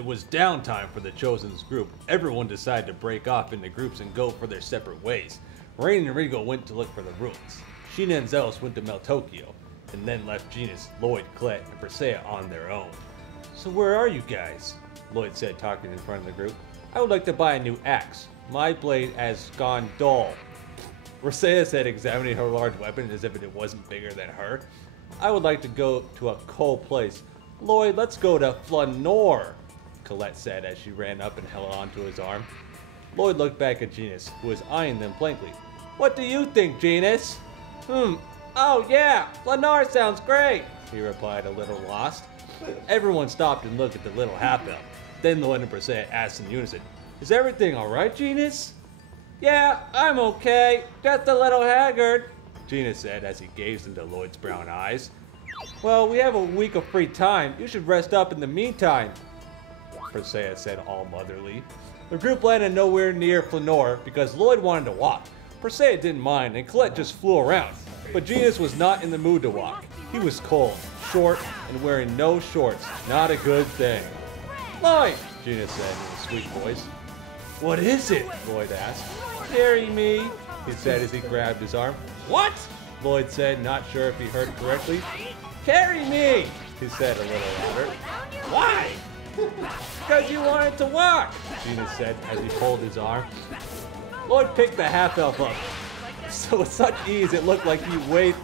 It was downtime for the Chosen's group. Everyone decided to break off into groups and go for their separate ways. Rain and Rigo went to look for the ruins. Sheena and Zelos went to Meltokyo, and then left Genus, Lloyd, Colette, and Persea on their own. So where are you guys? Lloyd said, talking in front of the group. I would like to buy a new axe. My blade has gone dull. Persea said, examining her large weapon as if it wasn't bigger than her. I would like to go to a cold place. Lloyd, let's go to Flanor, Colette said as she ran up and held onto his arm. Lloyd looked back at Genus, who was eyeing them blankly. What do you think, Genus? Oh yeah, Flanor sounds great, he replied, a little lost. Everyone stopped and looked at the little half-elf. Then Lloyd and Persea asked in unison, Is everything alright, Genus? Yeah, I'm okay, just a little haggard, Genus said as he gazed into Lloyd's brown eyes. Well, we have a week of free time. You should rest up in the meantime, Persea said, all motherly. The group landed nowhere near Flanor because Lloyd wanted to walk. Persea didn't mind, and Colette just flew around. But Genus was not in the mood to walk. He was cold, short, and wearing no shorts. Not a good thing. Lloyd, Genus said in a sweet voice. What is it? Lloyd asked. Carry me, he said as he grabbed his arm. What? Lloyd said, not sure if he heard correctly. Carry me, he said a little louder. Why? Because you wanted to walk, Genus said as he pulled his arm. Lloyd picked the half-elf up. So with such ease it looked like he weighed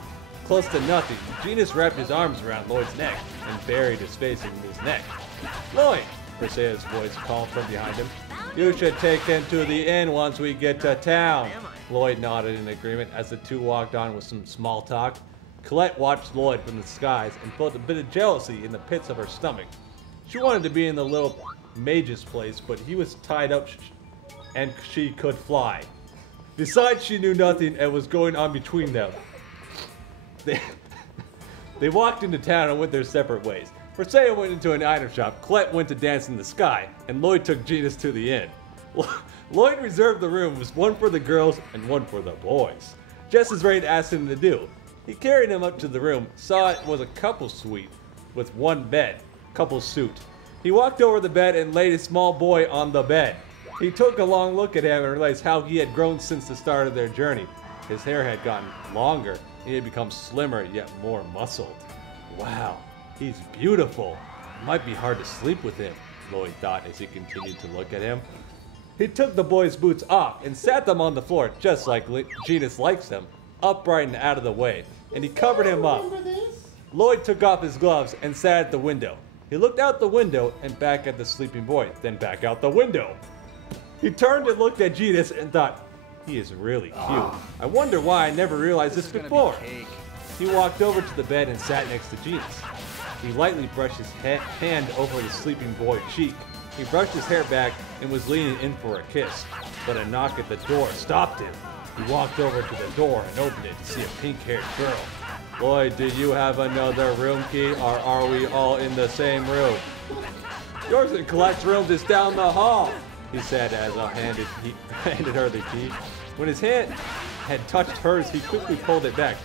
close to nothing. Genus wrapped his arms around Lloyd's neck and buried his face in his neck. Lloyd, Persea's voice called from behind him. You should take him to the inn once we get to town. Lloyd nodded in agreement as the two walked on with some small talk. Colette watched Lloyd from the skies and felt a bit of jealousy in the pits of her stomach. She wanted to be in the little mage's place, but he was tied up and she could fly. Besides, she knew nothing and was going on between them. They walked into town and went their separate ways. Persea went into an item shop, Colette went to dance in the sky, and Lloyd took Genus to the inn. Lloyd reserved the rooms, one for the girls and one for the boys, just as Rain asked him to do. He carried him up to the room, saw it was a couple suite with one bed, couple suit. He walked over the bed and laid a small boy on the bed. He took a long look at him and realized how he had grown since the start of their journey. His hair had gotten longer, and he had become slimmer yet more muscled. Wow, he's beautiful. It might be hard to sleep with him, Lloyd thought as he continued to look at him. He took the boy's boots off and sat them on the floor just like Genus likes them, upright and out of the way, and he covered him up. Lloyd took off his gloves and sat at the window. He looked out the window and back at the sleeping boy, then back out the window. He turned and looked at Genus and thought, he is really cute. I wonder why I never realized this before. He walked over to the bed and sat next to Genus. He lightly brushed his hand over the sleeping boy's cheek. He brushed his hair back and was leaning in for a kiss, but a knock at the door stopped him. He walked over to the door and opened it to see a pink-haired girl. Lloyd, do you have another room key, or are we all in the same room? Yours and Colette's room is down the hall, he said as he handed her the key. When his hand had touched hers, he quickly pulled it back.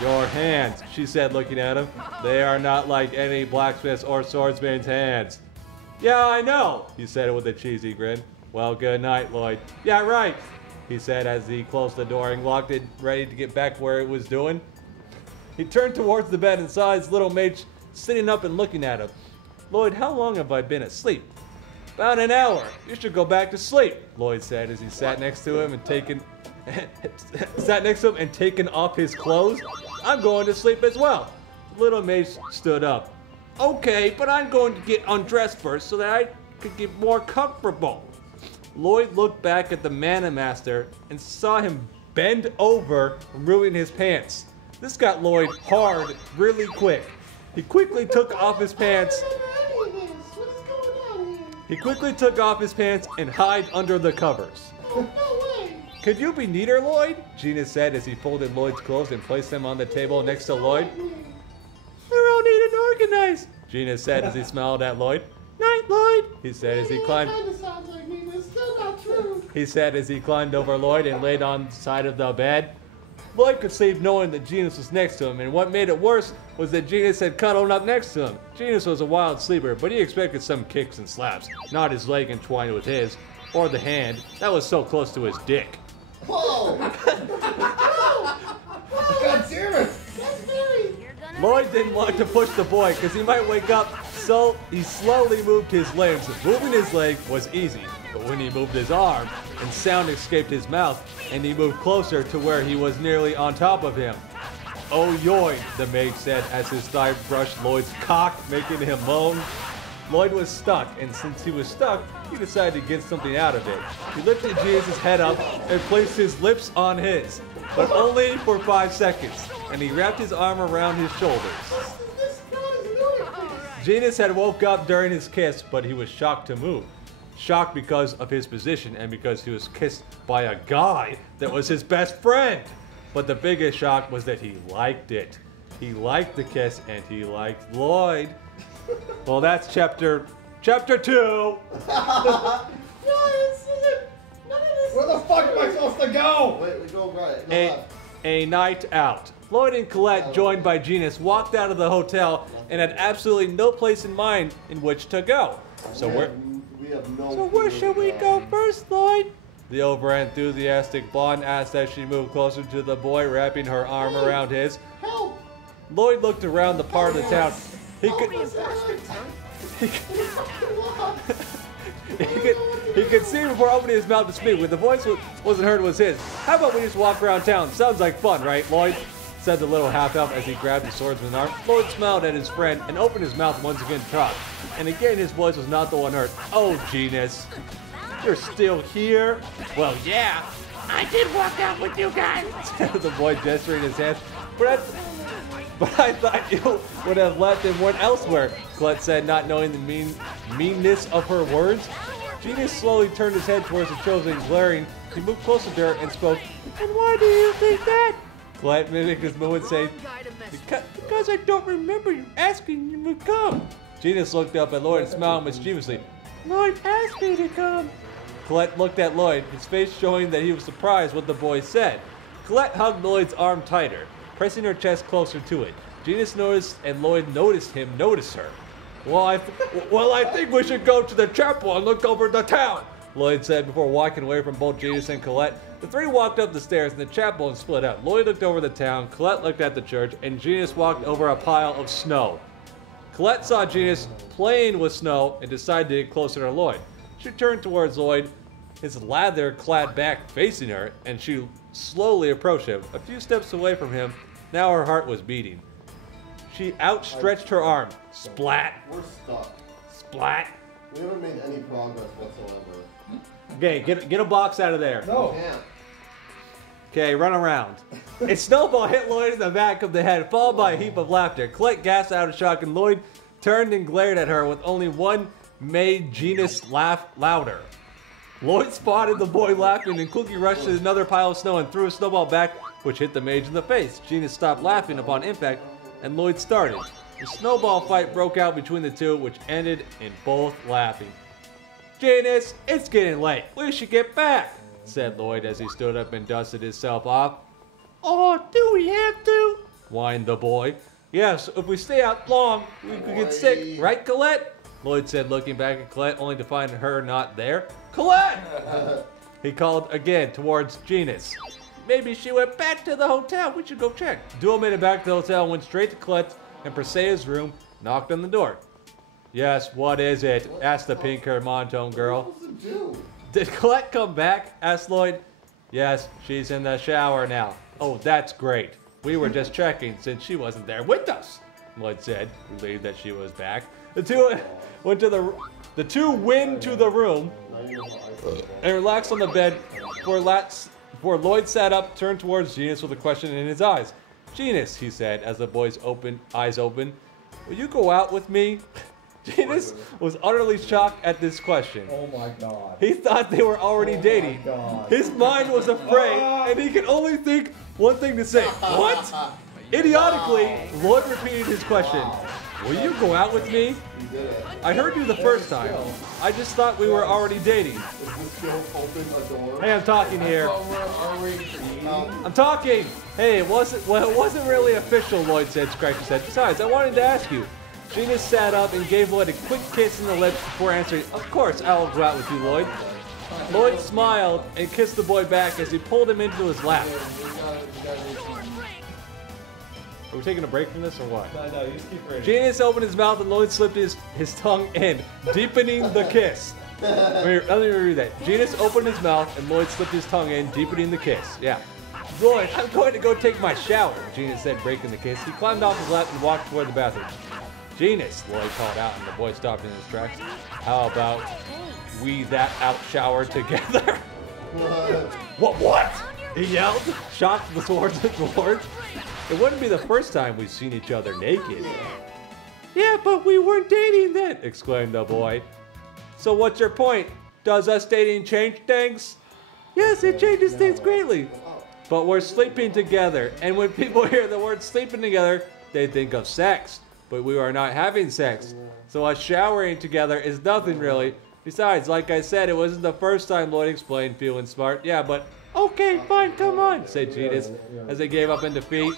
Your hands, she said, looking at him. They are not like any blacksmith's or swordsman's hands. Yeah, I know, he said with a cheesy grin. Well, good night, Lloyd. Yeah, right, he said as he closed the door and locked it, ready to get back where it was doing. He turned towards the bed and saw his little mate sitting up and looking at him. Lloyd, how long have I been asleep? About an hour. You should go back to sleep, Lloyd said as he sat next to him and taken off his clothes. I'm going to sleep as well. The little mage stood up. Okay, but I'm going to get undressed first so that I could get more comfortable. Lloyd looked back at the Mana Master and saw him bend over, removing his pants. This got Lloyd hard really quick. He quickly took off his pants. He quickly took off his pants and hid under the covers. No way! Could you be neater, Lloyd? Genus said as he folded Lloyd's clothes and placed them on the table next to Lloyd. They're all neat and organized, Genus said as he smiled at Lloyd. Night, Lloyd, he said as he climbed. That kind of sounds like me, but it's still not true. He said as he climbed over Lloyd and laid on the side of the bed. Lloyd could sleep knowing that Genus was next to him, and what made it worse was that Genus had cuddled up next to him. Genus was a wild sleeper, but he expected some kicks and slaps, not his leg entwined with his, or the hand that was so close to his dick. Whoa! God damn it! Lloyd didn't want to push the boy because he might wake up, so he slowly moved his limbs. Moving his leg was easy, but when he moved his arm, and sound escaped his mouth, and he moved closer to where he was nearly on top of him. "Oh, yoy," the maid said as his thigh brushed Lloyd's cock, making him moan. Lloyd was stuck, and since he was stuck, he decided to get something out of it. He lifted Jesus' head up and placed his lips on his, but only for 5 seconds, and he wrapped his arm around his shoulders. Genus had woke up during his kiss, but he was shocked to move. Shocked because of his position and because he was kissed by a guy that was his best friend. But the biggest shock was that he liked it. He liked the kiss and he liked Lloyd. Well, that's chapter 2. Where the fuck am I supposed to go? Wait, we go right. Go left. A night out. Lloyd and Colette, joined by Genus, walked out of the hotel and had absolutely no place in mind in which to go. So where should we go first, Lloyd? The over-enthusiastic blonde asked as she moved closer to the boy, wrapping her arm around his. Help! Lloyd looked around the part of the town. He could see before opening his mouth to speak. When the voice wasn't heard, it was his. "How about we just walk around town? Sounds like fun, right, Lloyd?" said the little half-elf as he grabbed his swordsman's arm. Lloyd smiled at his friend and opened his mouth once again to talk. And again, his voice was not the one heard. "Oh, Genus, you're still here?" "Well, yeah, I did walk out with you guys," said the boy, gesturing his hands. But I thought you would have left and went elsewhere," Colette said, not knowing the meanness of her words. Genus slowly turned his head towards the chosen, glaring. He moved closer to her and spoke. "And why do you think that?" Colette mimicked his movement, saying, Because I don't remember you asking you to come." Genus looked up at Lloyd and smiled mischievously. "Lloyd asked me to come." Colette looked at Lloyd, his face showing that he was surprised what the boy said. Colette hugged Lloyd's arm tighter, pressing her chest closer to it. Genus noticed, and Lloyd noticed him notice her. Well, I think we should go to the chapel and look over the town," Lloyd said before walking away from both Genus and Colette. The three walked up the stairs in the chapel and split up. Lloyd looked over the town, Colette looked at the church, and Genus walked over a pile of snow. Colette saw Genus playing with snow and decided to get closer to Lloyd. She turned towards Lloyd, his leather-clad back facing her, and she slowly approached him, a few steps away from him. Now her heart was beating. She outstretched her arm. Splat. We're stuck. Splat. We haven't made any progress whatsoever. Okay, get a box out of there. No. Okay, run around. A snowball hit Lloyd in the back of the head, followed by a heap of laughter. Colette gasped out of shock, and Lloyd turned and glared at her with only one made Genus laugh louder. Lloyd spotted the boy laughing and quickly rushed to another pile of snow and threw a snowball back, which hit the mage in the face. Genus stopped laughing upon impact, and Lloyd started. The snowball fight broke out between the two, which ended in both laughing. "Genus, it's getting late. We should get back," said Lloyd as he stood up and dusted himself off. "Oh, do we have to?" whined the boy. "Yes, if we stay out long, we could get sick, right, Colette?" Lloyd said, looking back at Colette, only to find her not there. "Colette!" He called again towards Genus. "Maybe she went back to the hotel. We should go check." Duo made it back to the hotel, went straight to Colette and Persea's room, knocked on the door. "Yes, what is it?" asked the pink-haired monotone girl. What was it do? "Did Colette come back?" asked Lloyd. "Yes, she's in the shower now." "Oh, that's great. We were just checking since she wasn't there with us," Lloyd said, relieved that she was back. The two went to the room and relaxed on the bed before Lloyd sat up, turned towards Genus with a question in his eyes. "Genus," he said as the boy's eyes opened, "will you go out with me?" Genus was utterly shocked at this question. Oh my god. He thought they were already dating. His mind was afraid, and he could only think one thing to say. "What?" Idiotically, Lloyd repeated his question. will you go out with me? I heard you the first time. I just thought we were already dating. Hey, I'm talking here. I'm talking. Hey, it wasn't really official, Lloyd said, scratching his head. Besides, I wanted to ask you. Gina sat up and gave Lloyd a quick kiss in the lips before answering, of course, I will go out with you, Lloyd. Lloyd smiled and kissed the boy back as he pulled him into his lap. Are we taking a break from this or what? No, you just keep reading. Janus opened his mouth and Lloyd slipped his tongue in, deepening the kiss. Let me read that. Janus opened his mouth and Lloyd slipped his tongue in, deepening the kiss. Yeah. Lloyd, I'm going to go take my shower, Janus said, breaking the kiss. He climbed off his lap and walked toward the bathroom. Janus, Lloyd called out, and the boy stopped in his tracks. How about we that out shower together? What? He yelled, shocked towards Lloyd. It wouldn't be the first time we've seen each other naked. Yeah, but we weren't dating then, exclaimed the boy. So what's your point? Does us dating change things? Yes, it changes things greatly. But we're sleeping together, and when people hear the word sleeping together, they think of sex. But we are not having sex. So us showering together is nothing really. Besides, like I said, it wasn't the first time, Lloyd explained, feeling smart. Yeah, but okay, fine, come on, said Janus as they gave up in defeat.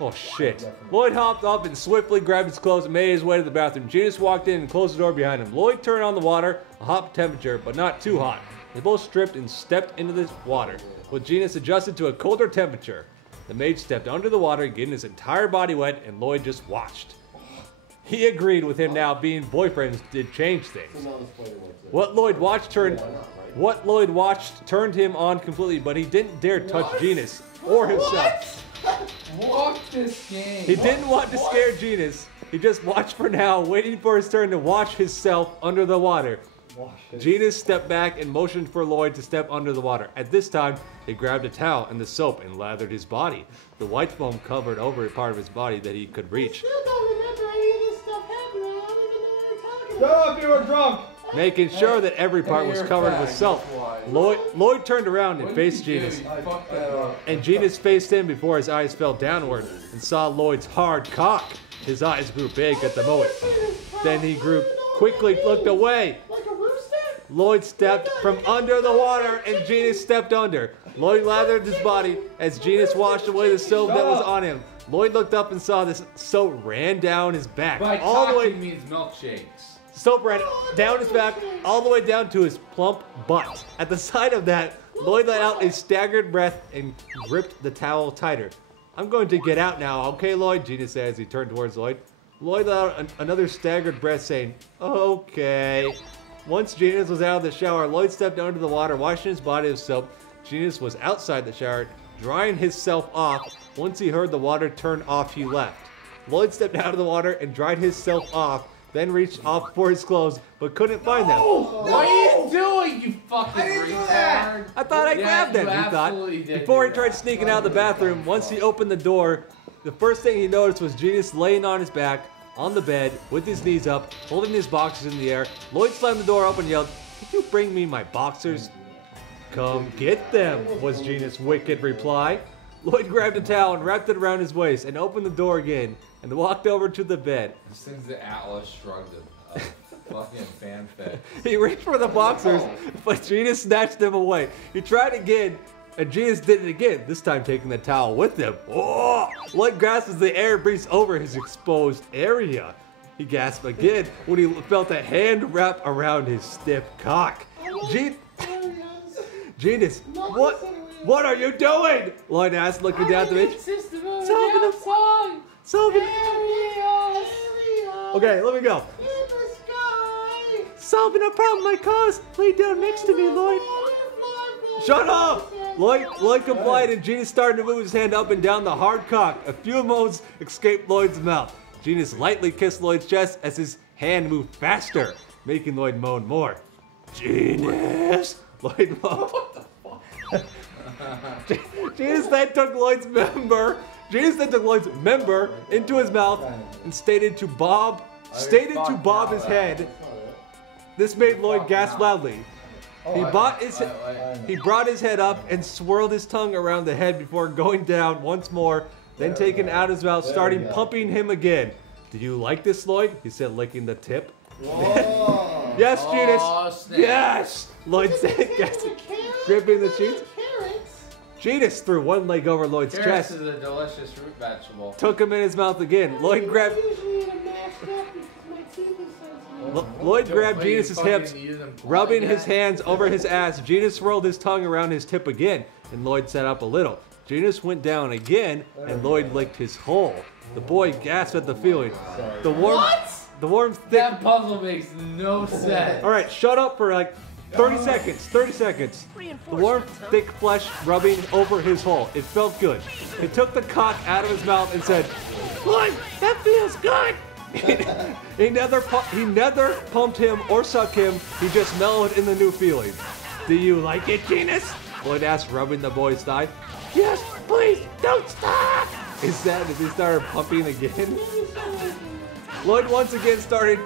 Oh shit. Lloyd hopped up and swiftly grabbed his clothes and made his way to the bathroom. Janus walked in and closed the door behind him. Lloyd turned on the water, a hot temperature, but not too hot. They both stripped and stepped into the water, with Janus adjusted to a colder temperature. The mage stepped under the water, getting his entire body wet, and Lloyd just watched. He agreed with him now being boyfriends did change things. What Lloyd watched turned him on completely, but he didn't dare touch Janus or himself. Walk this game. He didn't want to scare Janus. He just watched for now, waiting for his turn to wash himself under the water. Janus stepped back and motioned for Lloyd to step under the water. At this time, he grabbed a towel and the soap and lathered his body. The white foam covered over a part of his body that he could reach. Shut up, you were drunk! Making sure that every part was covered with soap. Lloyd turned around and faced Janus. And Janus faced him before his eyes fell downward and saw Lloyd's hard cock. His eyes grew big at the moment. Then he quickly looked away. Lloyd stepped from under the water and Janus stepped under. Lloyd lathered his body as Janus washed away the soap that was on him. Lloyd looked up and saw this soap ran down his back. All the way means milkshakes. Soap ran down his back, all the way down to his plump butt. At the sight of that, Lloyd let out a staggered breath and gripped the towel tighter. I'm going to get out now, okay, Lloyd? Janus said as he turned towards Lloyd. Lloyd let out another staggered breath, saying, okay. Once Janus was out of the shower, Lloyd stepped under the water, washing his body with soap. Janus was outside the shower, drying himself off. Once he heard the water turn off, he left. Lloyd stepped out of the water and dried himself off, then reached off for his clothes, but couldn't find them. What are you doing, you fucking retard? I thought I grabbed them, he thought. Before he tried sneaking out of the bathroom, once he opened the door, the first thing he noticed was Janus laying on his back, on the bed, with his knees up, holding his boxers in the air. Lloyd slammed the door open and yelled, "Could you bring me my boxers?" "Come get them," was Janus' wicked reply. Lloyd grabbed a towel and wrapped it around his waist and opened the door again and walked over to the bed. This thing's the Atlas Shrugged of fucking fanfic. He reached for the boxers, but Janus snatched them away. He tried again, and Janus did it again, this time taking the towel with him. Oh! Lloyd grasped as the air breathed over his exposed area. He gasped again when he felt a hand wrap around his stiff cock. Janus, what are you doing? Lloyd asked, looking down at the bench. Okay, let me go. Solving a problem I caused. Lay down next to me, Lloyd. Shut up! Lloyd complied and Janus started to move his hand up and down the hard cock. A few moans escaped Lloyd's mouth. Janus lightly kissed Lloyd's chest as his hand moved faster, making Lloyd moan more. Janus! Lloyd moaned. Janus then took Lloyd's member into his mouth and stated to bob his head. This made Lloyd gasp loudly. He brought his head up and swirled his tongue around the head before going down once more, then taking out his mouth, starting pumping him again. Do you like this, Lloyd? He said, licking the tip. Whoa. Yes, Genus. Snap. Yes. Lloyd said, gripping the sheets. Genus threw one leg over Lloyd's Carrots chest. is a delicious root vegetable. Took him in his mouth again. Lloyd grabbed Genus's hips, rubbing his hands over his ass. Genus rolled his tongue around his tip again, and Lloyd sat up a little. Genus went down again, and Lloyd licked his hole. The boy gasped at the feeling. The warm, thick. That puzzle makes no sense. All right, shut up for like 30 seconds. 30 seconds. The warm, thick flesh rubbing over his hole. It felt good. He took the cock out of his mouth and said, "Lloyd, that feels good." He neither pumped him or sucked him. He just mellowed in the new feeling. Do you like it, Genus? Lloyd asked, rubbing the boy's thigh. Yes, please, don't stop. He said as he started pumping again. Lloyd once again started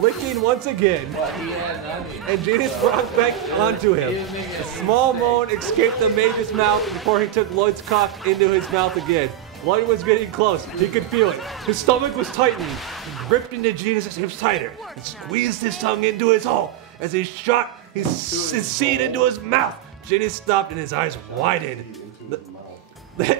licking once again. And Genus rocked back onto him. A small moan escaped the mage's mouth before he took Lloyd's cock into his mouth again. Lloyd was getting close. He could feel it. His stomach was tightening. He gripped into Genus' hips tighter and squeezed his tongue into his hole as he shot his seed into his mouth. Genus stopped and his eyes widened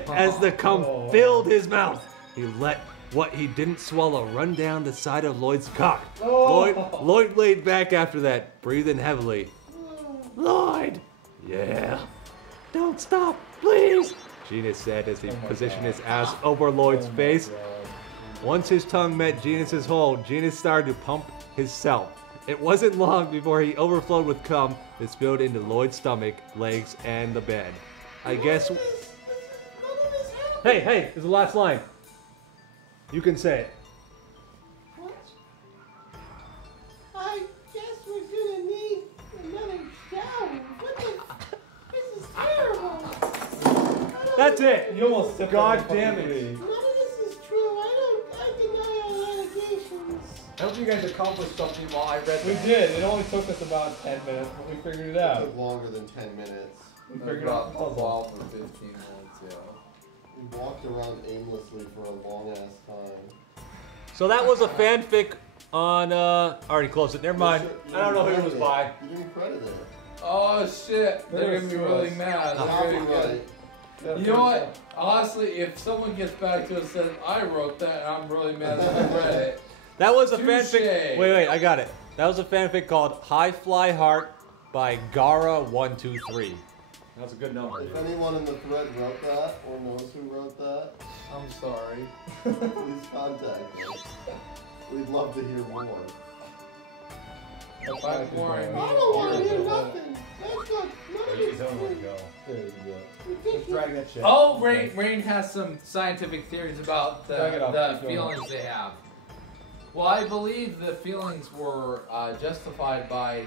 as the cum filled his mouth. He let what he didn't swallow run down the side of Lloyd's cock. Lloyd laid back after that, breathing heavily. Lloyd! Yeah. Don't stop, please, Genus said as he positioned his ass over Lloyd's face. Once his tongue met Genus's hole, Genus started to pump himself. It wasn't long before he overflowed with cum that spilled into Lloyd's stomach, legs, and the bed. I guess... Hey, it's the last line. You can say it. What? I guess we're gonna need another shower. What the? This is terrible. That's it. You almost stepped God on the damn fucking it. tree. None of this is true. I deny all allegations. I hope you guys accomplished something while I read We this. did. It only took us about 10 minutes, but we figured it It out. took longer than 10 minutes. We figured out the puzzle. 12 or 15 minutes, yeah. We walked around aimlessly for a long ass time. So that was a fanfic on, I already closed it. Never mind. I don't know who it was by. You didn't credit it. Oh shit, they're gonna be really mad. They're gonna be really... You know what? Honestly, if someone gets back to us and says, I wrote that and I'm really mad that I read it. That was a Touche. fanfic. Wait, I got it. That was a fanfic called High Fly Heart by Gara123. That's a good number. If anyone in the thread wrote that or knows who wrote that, I'm sorry. please contact us. We'd love to hear more. If I'm boring, I don't want to hear nothing. That's not. None of it's true. There you go. Ridiculous. Drag that shit. Oh, Rain has some scientific theories about Drag it up, the keep going. feelings they have. Well, I believe the feelings were justified by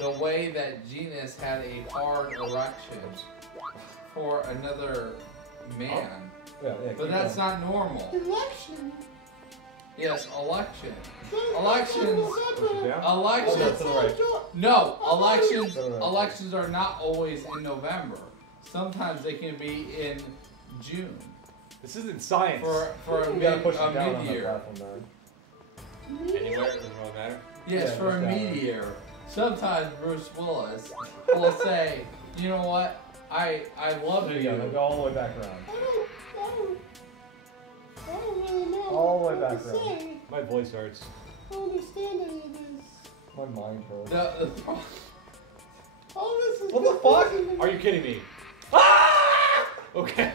the way that Genus had a hard erection for another man. Yeah, But that's not normal. Election. Yes, election. Elections. Elections. to the right. No, elections. Right. Elections are not always in November. Sometimes they can be in June This isn't science. for a We gotta push it mid down on that year. platform, man. Anywhere, it doesn't really matter. Yes, Yeah, for a just that mid year. Sometimes Bruce Willis will say, "You know what? I love There you." you go. Go all the way back around. I don't really know All the way what back to around. say. My voice hurts. I don't understand any of this. My mind hurts. All this is What the fuck? confusing. Are you kidding me? Ah! Okay.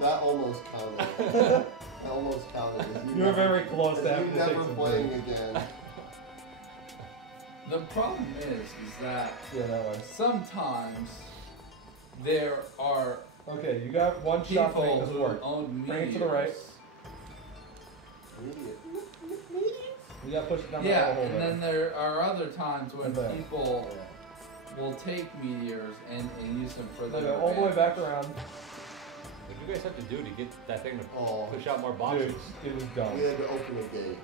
That almost counted. That almost counted. You were very close to You having to take never some playing break. again. The problem is that Yeah, that way. sometimes there are Okay, you got one shot to make people this who work. own Bring it meteors. to the right. Idiot. You gotta push it down Yeah, the hole and then there are other times when And back. people will take meteors and use them for their Okay, all the way back advantage. around. What do you guys have to do to get that thing to Oh, push out more Dude, boxes? it was dumb. we had to open a gate.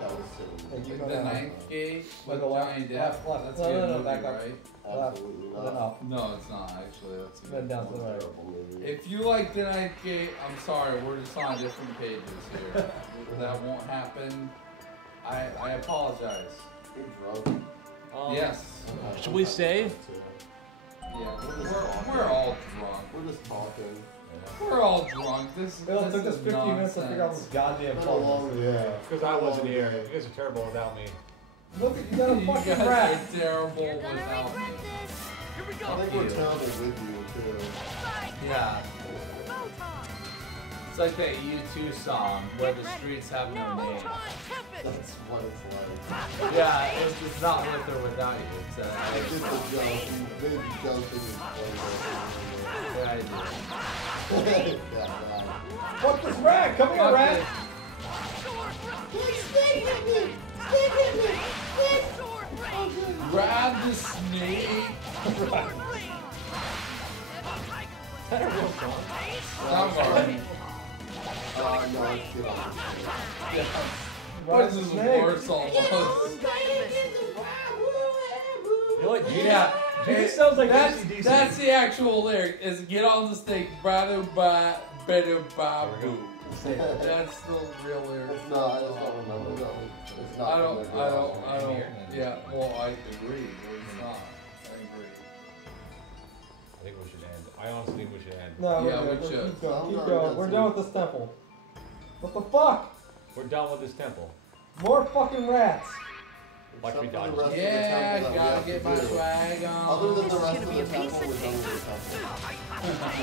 That was silly. Hey, you go The down. ninth gate with Go left, Johnny Depp. left, left. That's No, a good no, movie, back up. right? Left. Absolutely And then not. up. No, it's not actually. That's a Then good down to the right. Terrible movie. If you like the ninth gate, I'm sorry, we're just on different pages here. That won't happen. I apologize. You're drunk. Yes. Should we say? Yeah, we're all drunk. We're just talking. We're all drunk. This It took us is 15 minutes to figure out nonsense. this goddamn Been a phone. long, yeah. Because I wasn't here. You guys are terrible without me. Look at you got a You fucking guys rat. are terrible You're gonna without me. regret this. Here we I go. think we're terrible with you, too. Yeah. Photon. It's like that U2 song where the streets have no name. Photon tempest. That's what it's like. Yeah, it's not with or without you. It's It's just a joke. You've been joking and good idea. playing that guy. Fuck this rat. Come here, Fuck rat. it. Stick with me! Stick with me! Stick! Oh, good. Grab the snake. Is that a real song? Sound guard. No, it's good on Yeah. Ride This the is snake. worse almost. Get on, baby, get the wild, You know what? Yeah. It sounds like that's, AC/DC. that's the actual lyric. Is get on the snake, brado ba, better ba boo. That's the real lyric. It's not, I just don't remember though. It's not. I don't. Yeah, well, I agree. It's not. I agree. I think we should end. I honestly think we should end. No, Yeah, we're we good. should. Keep going. I'm Keep done, going. that's We're it. done with this temple. What the fuck? We're done with this temple. More fucking rats. Watch me Except for dodge. the rest of the Yeah, temple that we gotta have get to my do. swag on. Other than the This is rest gonna of be the a piece temple, of we're done with the cake. temple.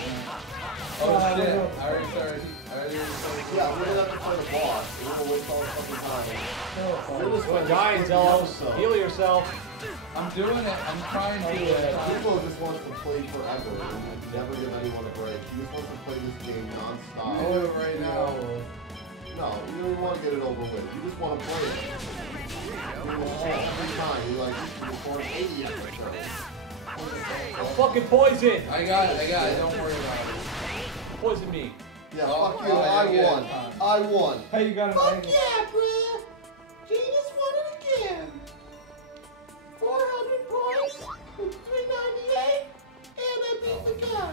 Oh I don't shit! know. I already started. Yeah, we're gonna have to fight a boss. We're gonna waste all the fucking time. No, it's We're fine. just gonna Dying, skip the Zelos. episode. Heal yourself. I'm doing it. I'm trying to. People just wants to play forever and never give anyone a break. He just wants to play this game non-stop. I'll do it right now. No, you don't even want to get it over with. You just want to play it. Every time. You're like, you're an idiot. I'm fucking poison. I got it. Don't worry about it. Poison me. Yeah, Oh, fuck you. oh, I yeah, won. yeah. I won. Hey, you got an Fuck angle. yeah, bruh! Genius won it again! 400 points, 398, and I beat the guy.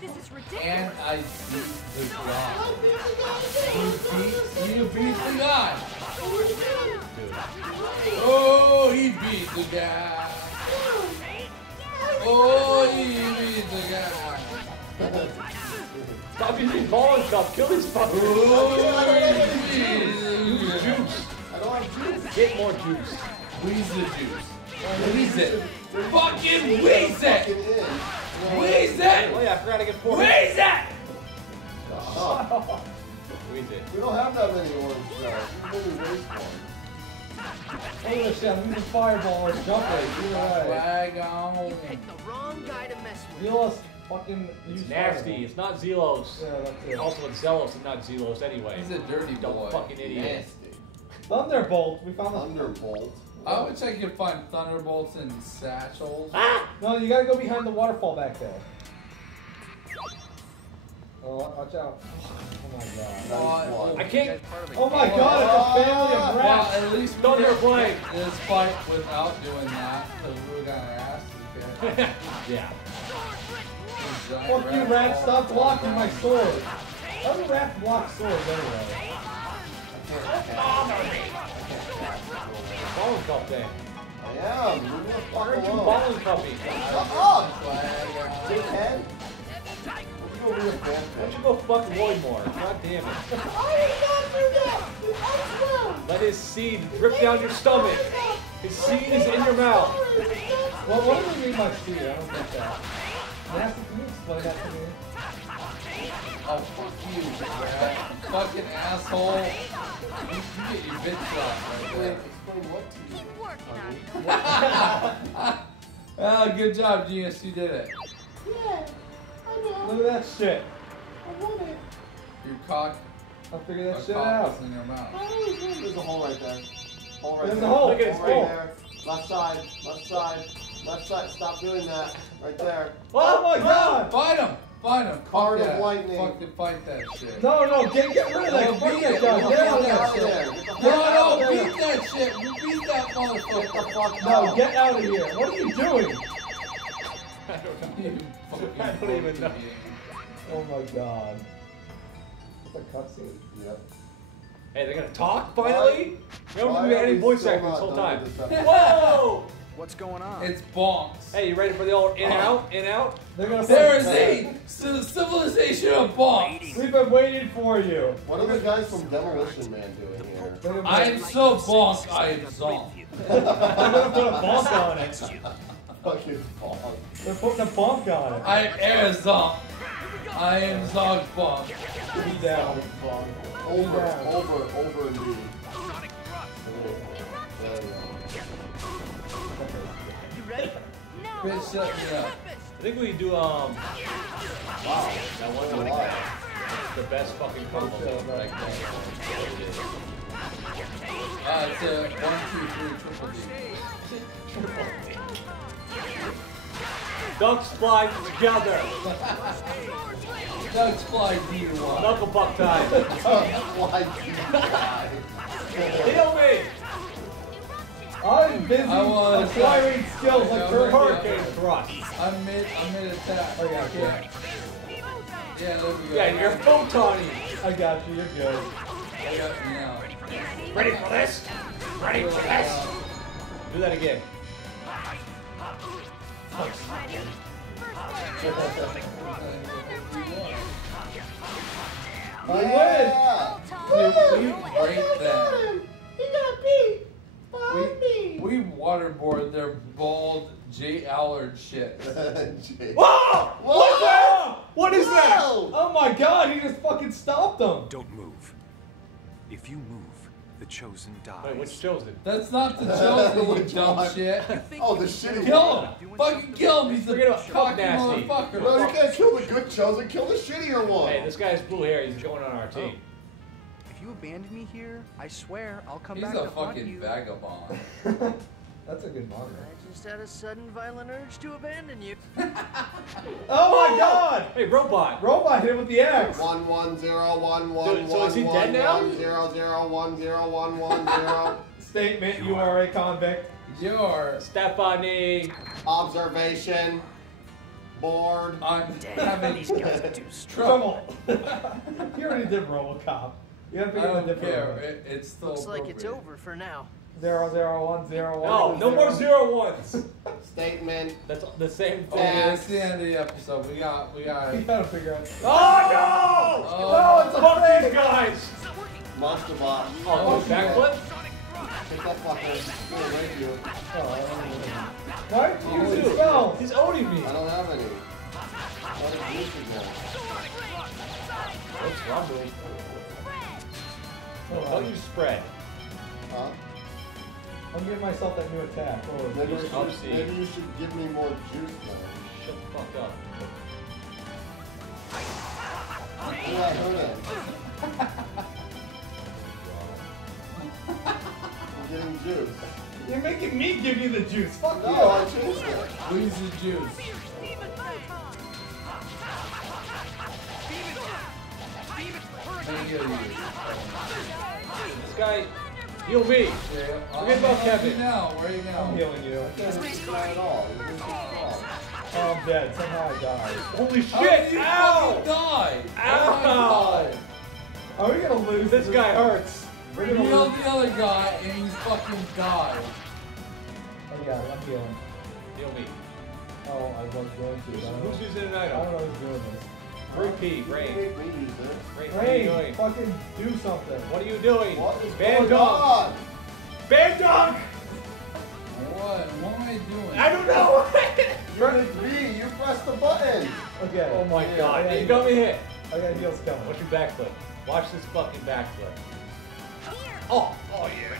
This is ridiculous. And I beat the guy. I beat the guy again. You beat the guy. Oh, you did. Oh, he beat the guy. Oh, he beat the guy. Stop using ball and stuff. Kill these fuckers. Oh, he beat the guy. Juice. I don't have juice. Get more juice. Squeeze the juice. Squeeze it. Fucking squeeze Fucking it. in. Squeeze Oh it. yeah, I forgot to get 4. Squeeze it. Oh, Squeeze it. we don't have that many orange shells. We can only waste one. Holy shit, I'm using fireball or jump rate. Either way. Flag on. You picked the wrong guy to mess with. Heal us fucking use It's nasty. fireball. It's not Zelos. Yeah, that's it. Also, it's Zelos and not Zelos anyway. He's a dirty Dumb boy. fucking idiot. Nasty. Thunderbolt. We found the Thunderbolt. I wish I could find thunderbolts and satchels. No, you gotta go behind the waterfall back there. Oh, watch out. Oh my god. Nice one. I can't. Oh my god, it's a family of Well, rats! at least we Thunder did Blade. this fight without doing that, because we were gonna ask you. Yeah. Fuck you, rat, stop blocking my sword! How do rats block swords anyway? Ballin' cup thing. I am. Leave me the fuck Why aren't you alone. ballin' cupping? Shut up, dickhead. Let's go real Why fast. don't you go fuck Roy more? God damn it. I did not do that! I swear! Let his seed drip down your stomach. His seed is in your mouth. Well, what do you mean by seed? I don't get that. Nasty, can you explain that to me? Oh, fuck you, rat. Fucking asshole. You get your bitch shot right Explain what to you. Keep working on it. there. Oh, good job, Genius. You did it. Yeah, I know. Look at that shit. I want it. Your cock, I'll figure that a shit cock out. is in your mouth. I always want There's it. a hole right there. Hole right There's there. a hole. Look at his Hole right hole. there. Left side. Left side. Left side. Stop doing that. Right there. Oh my god! Fight him! Find him. Card Fuck of that. lightning. Fucking fight that shit. No, get rid of that. No, Fuck beat that it. guy. Get out of Get out of there. there. Get the fuck No, out of there. beat that shit. Beat that motherfucker. Get the fuck No, out. get out of here. What are you doing? I don't know. You fucking I don't even know. Oh my god. It's a cutscene. Yep. Hey, they're gonna talk finally? We Why haven't had are any we voice still acting this not whole done time. with this episode? Whoa! What's going on? It's bonks. Hey, you ready for the old in out? In out? They're gonna There say, is a civilization of bonks. we've been waiting for you. What are the guys from Demolition Man doing here? They're gonna I am so bonk, I am zonk. they're gonna put a bonk on it. Fucking ball. They're putting a bonk on it. I am air zonk. I am zonk bonk. Be down. Over indeed. You ready? No. Bitch, shut me up. I think we do, Wow. that What's a one lot? the best fucking combo right there. It's a 1, 2, 3 triple D. Ducks fly together. Ducks fly D1. Knuckle buck time. Why do you die? Heal me! I'm busy I was- acquiring skills like Okay. Hurricane thrust. I'm mid attack. Oh, yeah, Yeah, there we go. Yeah, you're photony. I got you, you're good. I got you now. Ready for this? Ready for this? Do that again. We win! Yeah. We break them. He got beat by me. We waterboard their bald J. Allard shit. Whoa! What's that? What is that? Whoa! Oh my god, he just fucking stopped them! Don't move. If you move, the chosen dies. Wait, which chosen? That's not the chosen, you Which dumb one? shit. Oh, the shitty Kill one. him! Fucking kill him! He's a Forget about fucking nasty. motherfucker. No, you can't kill the good chosen. Kill the shittier one. Hey, this guy has blue hair. He's going on our team. If you abandon me here, I swear I'll come He's back a to haunt fucking you. vagabond. That's a good motto. I just had a sudden violent urge to abandon you. Oh my god! Hey, robot. Robot hit him with the axe! 11011 Dude, so is he dead now? 1001010. Statement, you are a convict. You're Stephanie. Observation. Board. on having Trouble. You already did Robocop. You have to I pick up a don't different care. one. It's still Looks like it's appropriate. over for now. 00101. No more 0-1s. Statement. That's the same thing. Okay, that's the end of the episode. We got. You gotta figure out. Oh no! Oh, it's a Fuck fake. these guys! Monster bot. Oh, backflip? Take that fucker. He's gonna rape you. What? Use his spells. He's owning me. I don't have any. What is this again? What's wrong with me? Don't you spread. Huh? I'm giving myself that new attack. Maybe you, Use should, upseed. maybe you should give me more juice now. Shut the fuck up. Yeah, I heard it. I'm getting juice. You're making me give you the juice. Fuck No, you. I changed it. Lose the juice. Thank you. This guy, heal me. Forget about Kevin. Now, where are you I'm now? healing you. Can't hit the guy at all. He's just off. Oh, I'm dead. Somehow I died. Holy How shit! did you Ow! fucking die? Ow! Are we gonna lose? This guy hurts. We're You gonna killed lose. the other guy and he's fucking died. Oh yeah, I'm healing. Heal me. Oh, I was going to. Who's I don't know. using an I don't item? know who's doing this. Bring P, You Rain. made me use it. Rain, what are you Rain, doing? fucking do something. What are you doing? What is Van going dunk! on? Van dunk! What? What am I doing? I don't know! You did B. You pressed the button. Okay. Oh my Yeah, god, yeah, you got me hit. I got heals coming. Watch your backflip. Watch this fucking backflip. Oh, oh yeah.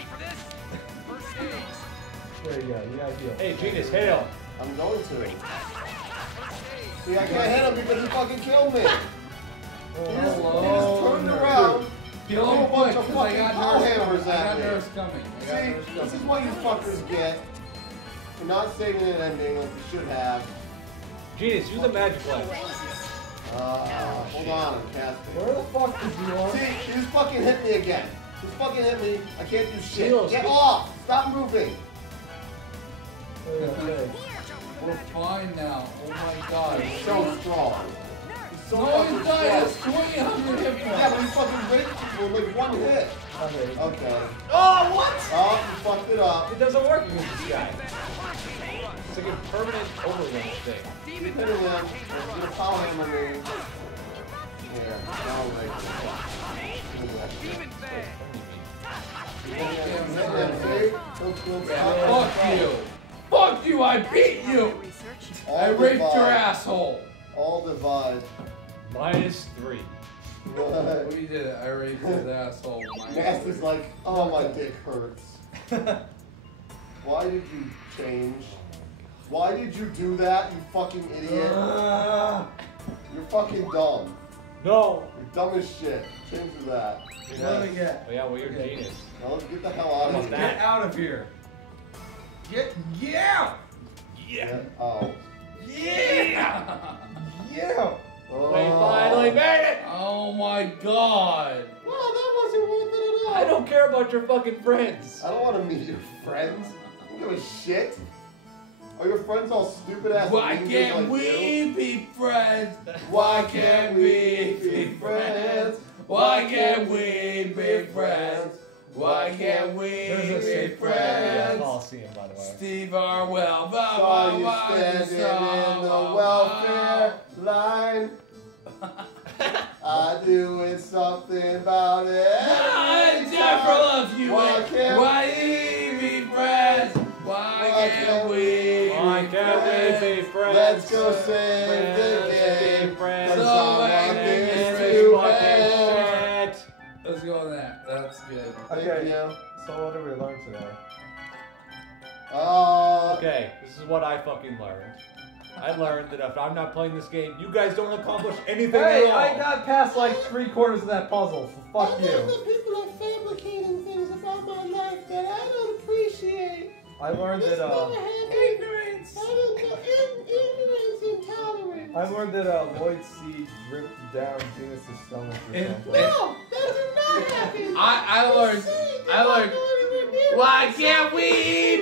There you go. You got heal. Hey, Genius, hit him. I'm going to. See, I can't hit him because he fucking killed me. He just turned around. Kill Threw a him bunch quick, of 'cause I fucking got power nurse hammers coming. I at got me. nurse coming. I got See, nurse this is coming. what you fuckers get for not saving an ending like you should have. Genius, use a magic lens. Hold on, I'm casting. Where the fuck did you want? See, he just fucking hit me again. He fucking hit me. I can't do shit. Shields, Get get- off! Stop moving. Okay. We're fine now. Oh my god. He's so strong. He's so No, fucking he's not. He strong. has 2,100 hit Yeah, points. but he fucking raped people with like one hit. Okay. Okay. Oh, what? Oh, you fucked it up. It doesn't work against this guy. It's like a permanent overload thing. Keep hitting him. You're gonna power hammer me. Here, now right. Fuck you. Fuck you. I beat you. I raped your asshole. All divide. -3. What? We did it. I raped his asshole. Master's like, oh my dick hurts. Why did you change? Why did you do that, you fucking idiot? You're fucking dumb. No. You're dumb as shit. Change to that. What do we get? Oh, yeah, well, you're genius. Now let's get the hell out of What's here. that? Get out of here. Get out. Yeah. Oh. Yeah. Yeah. We finally made it! Oh my god. Wow, that wasn't worth it at all. I don't care about your fucking friends. I don't want to meet your friends. I don't give a shit. Are your friends all stupid ass Why ninjas can't like we you? be friends? Why can't we be friends? Why can't we be friends? Why can't we There's a be safe friends? Coliseum, by the way. Steve Harwell, Saw you standing in the welfare line. I'm doing something about it. I never love you. Why can't Why be friends? Why can't we Why be can't we friends? be friends? Let's go save the game. Friends. Cause So someone angry is and too fucking bad. shit. Let's go on that. That's good. Thank Okay. you. So what did we learn today? Okay, this is what I fucking learned. I learned that if I'm not playing this game, you guys don't accomplish anything Hey, at all. I got past like 3/4 of that puzzle. So fuck I you. know that people are fabricating things about my life that I don't appreciate. I learned This that never happened. Ignorance. I don't know. Ignorance, intolerance. I learned that Lloyd's seed ripped down Venus's stomach or And- something. No, that did not happen. I learned. The seed did I not learned. go anywhere near Why my can't we